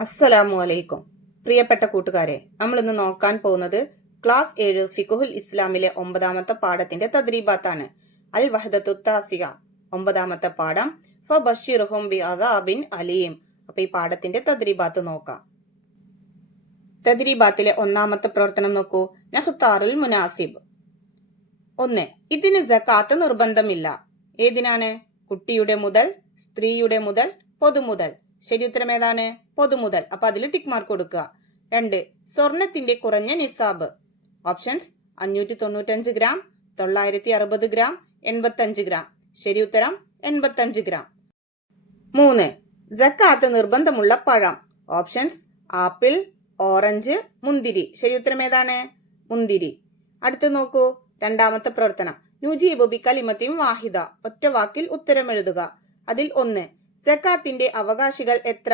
അസ്സലാമു അലൈക്കും. പ്രിയപ്പെട്ട കൂട്ടുകാരെ, നമ്മൾ ഇന്ന് നോക്കാൻ പോകുന്നത് ക്ലാസ് 7 ഫിഖുൽ ഇസ്ലാമിലെ 9ാമത്തെ പാഠത്തിന്റെ തദ്രീബാത്താണ്. അൽ വഹദത്തു താസിയ 9ാമത്തെ പാഠം ഫബശ്ശിർഹും ബിഅദാബിൻ അലീം. അപ്പൊ ഈ പാഠത്തിന്റെ തദ്രീബാത്ത് നോക്കാം. തദ്രീബാത്തിലെ 1ാമത്തെ പ്രവർത്തനം നോക്കൂ. നഖ്താറുൽ മുനാസിബ്. 1. ഇതിന് സകാത്ത് നിർബന്ധമില്ല. ഏതിനാണ്? കുട്ടിയുടെ മുതൽ, സ്ത്രീയുടെ മുതൽ, പൊതുമുതൽ. ശരി ഉത്തരം ഏതാണ്? പൊതുമുതൽ. അപ്പൊ അതിൽ ടിക്ക് മാർക്ക് കൊടുക്കുക. 2. സ്വർണത്തിന്റെ കുറഞ്ഞ നിസാബ്. Options 595 gram, 960 gram, 85 gram. ശരി ഉത്തരം 85 ഗ്രാം. 3. സക്കാത്ത് നിർബന്ധമുള്ള പഴം. ഓപ്ഷൻസ് ആപ്പിൾ, ഓറഞ്ച്, മുന്തിരി. ശരി ഉത്തരം ഏതാണ്? മുന്തിരി. അടുത്ത് നോക്കൂ. 2ാമത്തെ പ്രവർത്തനം. നുജീബു ബി കലിമത്തിൻ വാഹിദ. ഒറ്റ വാക്കിൽ ഉത്തരം എഴുതുക. അതിൽ 1. സക്കാത്തിന്റെ അവകാശികൾ എത്ര?